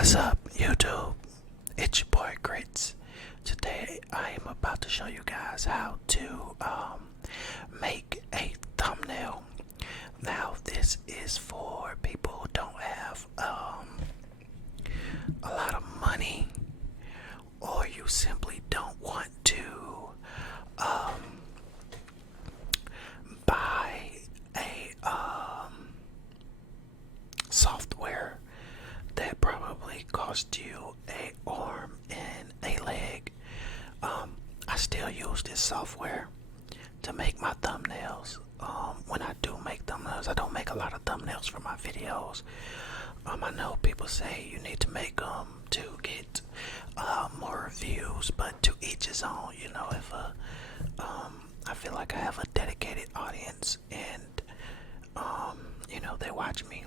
What's up, YouTube? It's your boy Gritz. Today I am about to show you guys how to make a thumbnail. Now this is for people who don't have a lot of money, or you simply don't want to buy a software that probably cost you a arm and a leg. I still use this software to make my thumbnails. When I do make thumbnails, I don't make a lot of thumbnails for my videos. I know people say you need to make them to get more views, but to each his own. You know, if I feel like I have a dedicated audience and they watch me.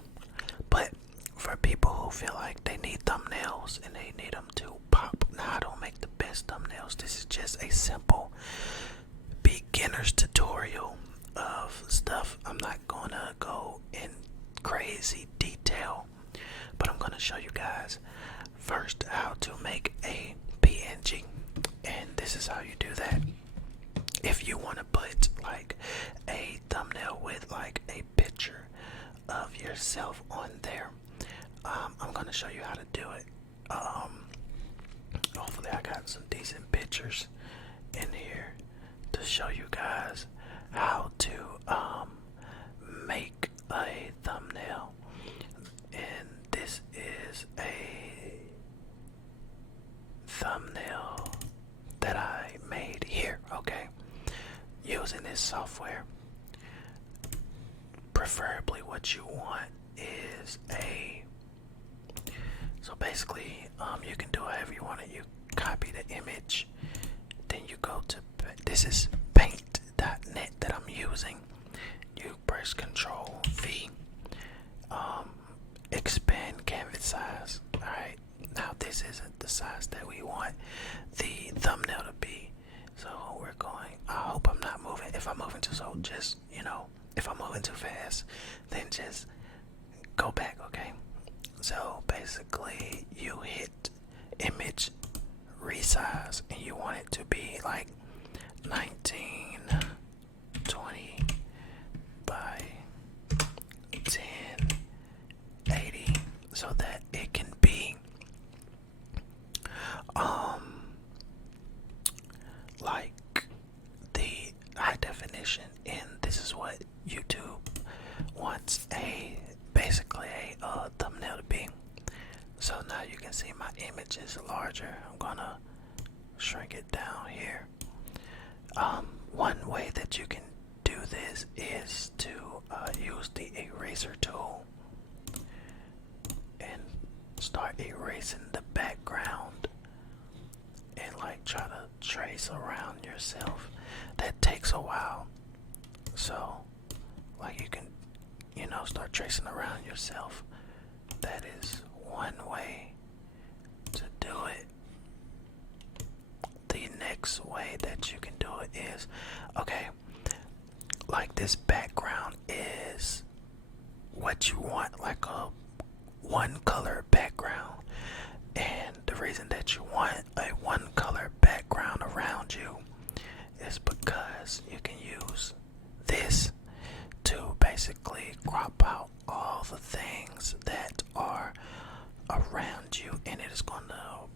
But for people who feel like they need thumbnails and they need them to pop, now I don't make the best thumbnails. This is just a simple beginner's tutorial of stuff. I'm not gonna go in crazy detail, but I'm gonna show you guys first how to make a PNG, and this is how you do that. If you want to put like a thumbnail with like a picture of yourself on there, I'm gonna show you how to do it. Hopefully I got some decent pictures in here to show you guys how to make a thumbnail. And this is a thumbnail that I made here, okay, using this software. Preferably what you want is so basically you can do however you want it. You copy the image, then you go to, this is Paintnet that I'm using. You press Control V, expand canvas size. Alright, now this isn't the size that we want the thumbnail to be, so we're going, I hope I'm not moving. If I'm moving too slow, just, if I'm moving too fast, then just go back, okay? So basically you hit image resize and you want it to be like 1920 by 1080 so that it can be like the high definition. And this is what YouTube wants basically a thumbnail to be. So now you can see my image is larger. I'm gonna shrink it down here. One way that you can do this is to use the eraser tool and start erasing the background and like try to trace around yourself. That takes a while. So like you can start tracing around yourself. That is one way to do it. The next way that you can do it is, okay, like this background is what you want, like a one color background. And the reason that you want a one color background around you is because you can use this to basically crop out all the things that are around you, and it is going to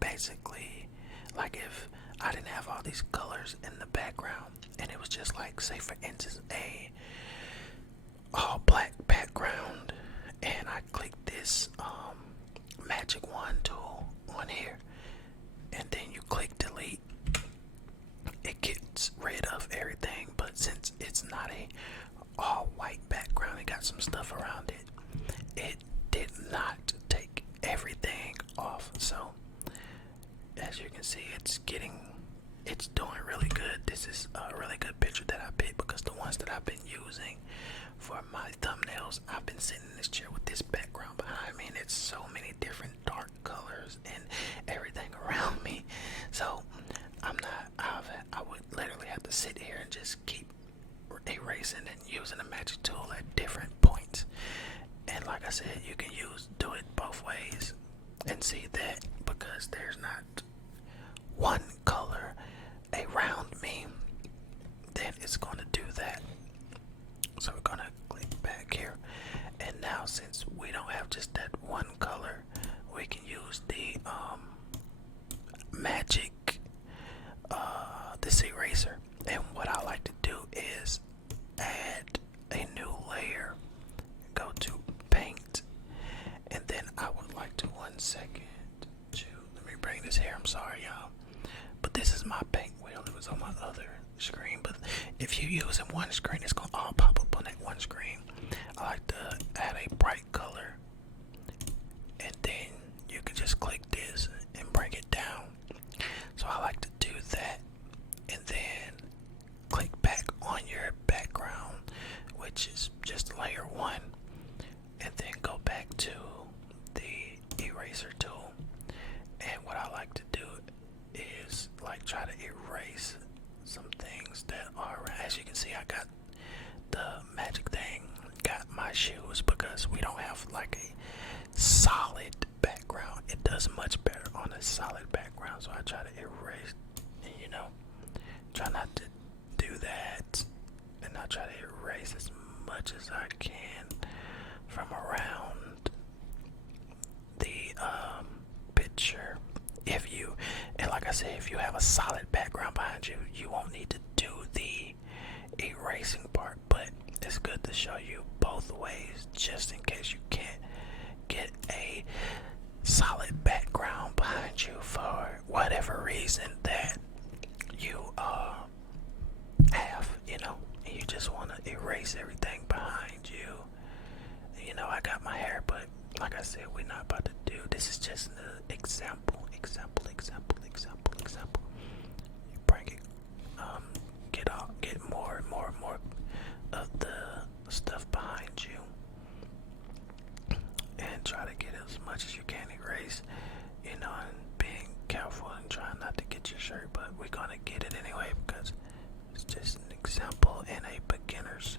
basically, like if I didn't have all these colors in the background and it was just like, say for instance, a all black background, and I click this magic wand tool on here and then you click delete, it gets rid of everything. But since it's not a all white background, it got some stuff around it, it did not take everything off. So as you can see, it's doing really good. This is a really good picture that I picked because the ones that I've been using for my thumbnails, I've been sitting in this chair with this background behind me, and it's so many different dark colors and everything around me. So I would literally have to sit here and just keep erasing and using the magic tool at different points. And like I said, you can do it both ways. and see that because there's not one color around me, then it's going to do that. So we're going to click back here. And now since we don't have just that one color, we can use the magic this eraser. And what I like to do is add a new layer. Go to paint, and then I would like to 1 second. Let me bring this here. I'm sorry, y'all, but this is my paint wheel. It was on my other screen, but if you use in one screen, it's gonna all pop up on that one screen. I like to add a bright color, and then you can just click this and bring it down. So I like to do that, and then click back on your background, which is just layer 1, and then go back to the eraser tool. And what I like to do is like try to erase some things that are, as you can see, I got the magic thing, got my shoes, because we don't have like a solid background. It does much better on a solid background, so I try to erase, and try not to do that, and I try to erase as much as I can from around the picture. And like I said, if you have a solid background behind you, you won't need to do the erasing part, but it's good to show you both ways just in case you can't get a solid background behind you for whatever reason that you have, and you just want to erase everything behind you. I got my hair, but like I said, we're not about to do, this is just an example. You bring it, get more and more of the stuff behind you, and try to get as much as you can erase, and being careful and trying not to get your shirt, but we're gonna get it anyway because it's just an example in a beginner's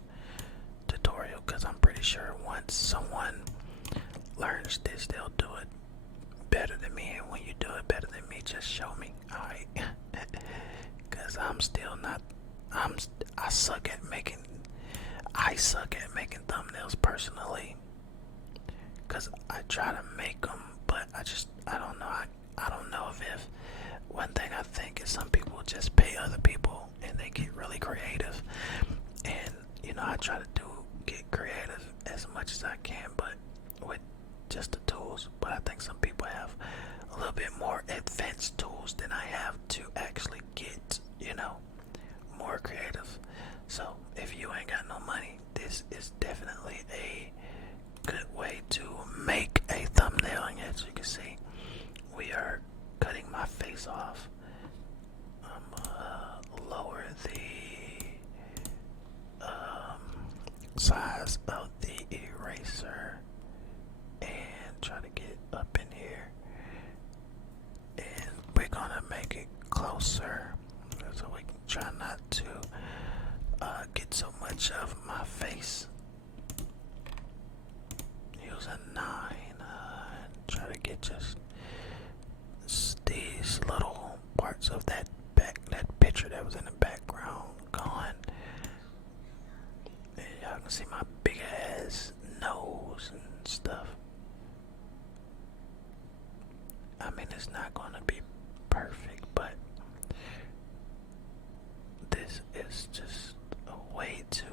tutorial, because I'm pretty sure once someone learns this, they'll do it better than me. And when you do it better than me, just show me, alright? Because I suck at making thumbnails personally, because I try to make them, but I don't know. I don't know if one thing I think is some people just pay other people and they get really creative, and I try to get creative as much as I can, but with just the tools. But I think some people have a little bit more advanced tools than I have to actually get, more creative. So if you ain't got no money, this is definitely a good way to make a thumbnail. And as you can see, we are cutting my face off. I'm lower the size of the eraser and try to get up in here, and we're gonna make it closer so we can try not to get so much of my face. Use a 9 and try to get just these little parts of that picture that was in the background gone. And y'all can see my big ass nose and stuff. I mean, it's not gonna be perfect, but this is just a way to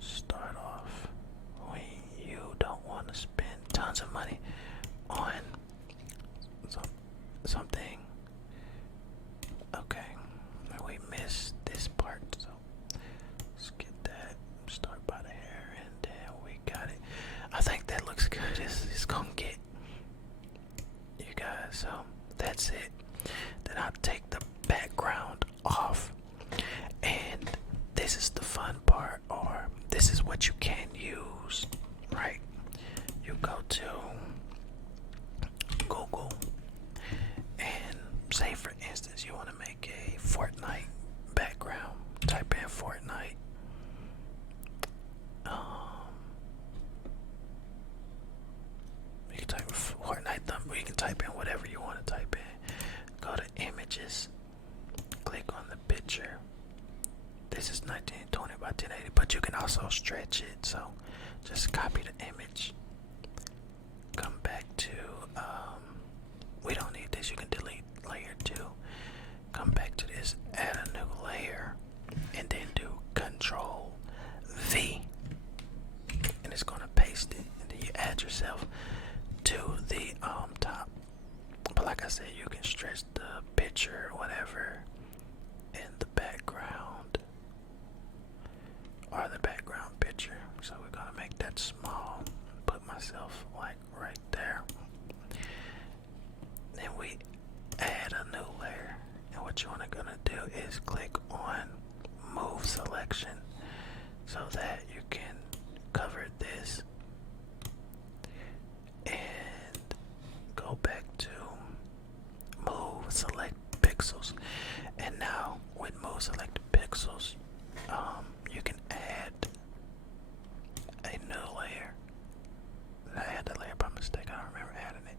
start off when you don't want to spend tons of money on something. Okay, we missed this part, so let's get that. Start by the hair, and then we got it. I think that looks good. It's gonna get you guys. So that's it. Then I'll take the background off, and this is the fun part, or this is what you can use, right? You go to Google, and say for instance you want to make a Fortnite background. Type in Fortnite. You can type Fortnite thumb. or you can type in whatever you want to type in. Go to images, click on the picture. This is 1920 by 1080, but you can also stretch it. So just copy the image. Come back to, we don't need this. You can delete layer 2. Come back to this, add a new layer, and then do Control V. And it's going to paste it. And then you add yourself to the top. But like I said, you can stretch the picture or whatever in the background or the background picture. So we're gonna make that small. Put myself like right there. Then we add a new layer. And what you're gonna do is click on Move Selection so that you can cover this and go back to Move Select Pixels. And now with Move Select Pixels, you can add a new layer. Did I add the layer by mistake? I don't remember adding it.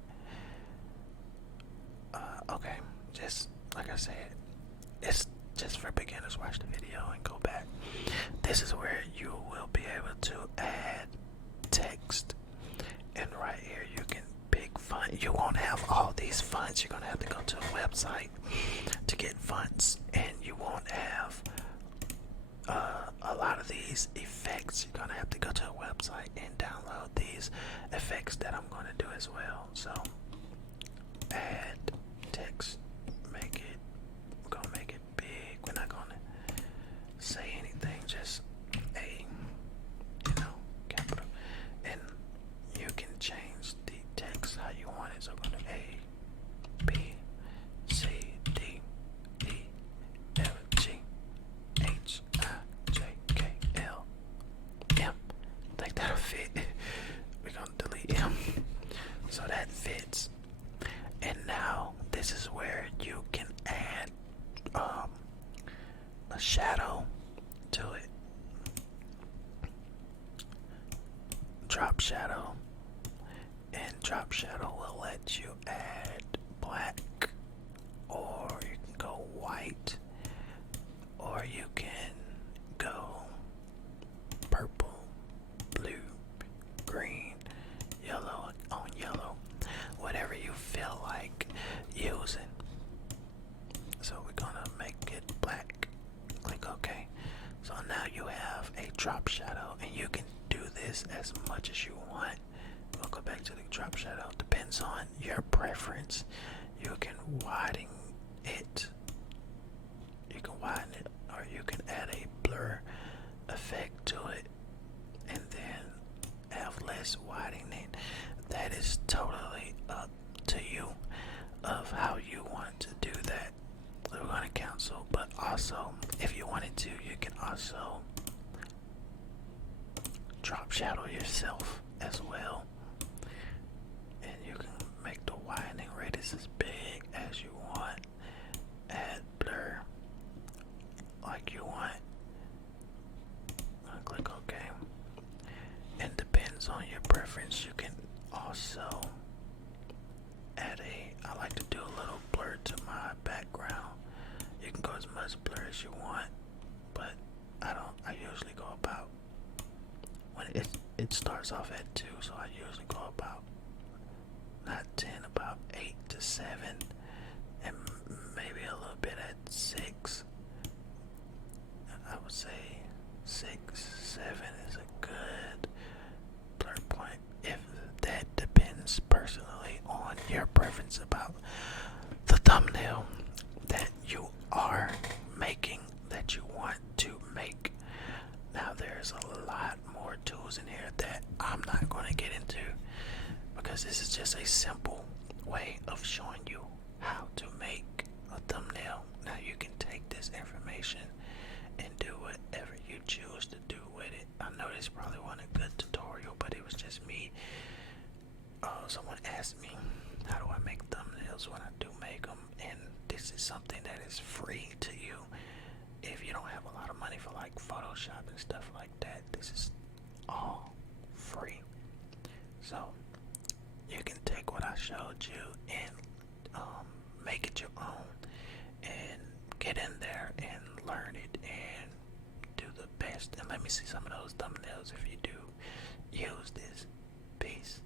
Okay, just like I said, it's just for beginners. Watch the video and go back. This is where you will be able to add text, and right here you can pick font. You won't have all these fonts. You're gonna have to go to a website to get fonts, and you won't have a lot of these effects. You're gonna have to go to a website and download these effects that I'm gonna do as well. So add text, make it, we're gonna make it big. We're not gonna say anything, just a, capital, and you can change the text how you want it. So we're gonna A, B, C, D, E, F, G, H, I, J, K, L, M. I think that'll fit. We're gonna delete M. So that fits. And now this is where you can add a shadow to it. Drop shadow. And drop shadow will let you add black, or you can go white, or you can go purple, blue, green, yellow on yellow, whatever you feel like using. So we're gonna make it black. Click OK. So now you have a drop shadow, and you can do this as much as you want. We'll go back to the drop shadow. Depends on your preference. You can widen it. You can widen it, or you can add a blur effect to it, and then have less widening. That is totally up to you of how you want to do that. We're going to cancel, but also if you wanted to, you can also drop shadow yourself as well, and you can make the widening radius as big as you want. Add blur like you want. I'll click OK. And depends on your preference. You can also add I like to do a little blur to my background. You can go as much blur as you want, but I usually go about, when it starts off at 2, so I usually go about, not 10, about 8 to 7, and maybe a little bit at 6. I would say 6, 7 is a good blur point. If that depends personally on your preference about the thumbnail that you are making, that you want to make. Now there's a lot more tools in here that I'm not going to get into, because this is just a simple way of showing you how to make a thumbnail. Now you can take this information and do whatever you choose to do with it. I know this probably wasn't a good tutorial, but it was just me. Someone asked me, how do I make thumbnails when I do make them? And this is something that is free to you. If you don't have a lot of money for like Photoshop and stuff like that, this is all free. So you can take what I showed you and make it your own and get in there and learn it and do the best. And let me see some of those thumbnails if you do use this. Peace.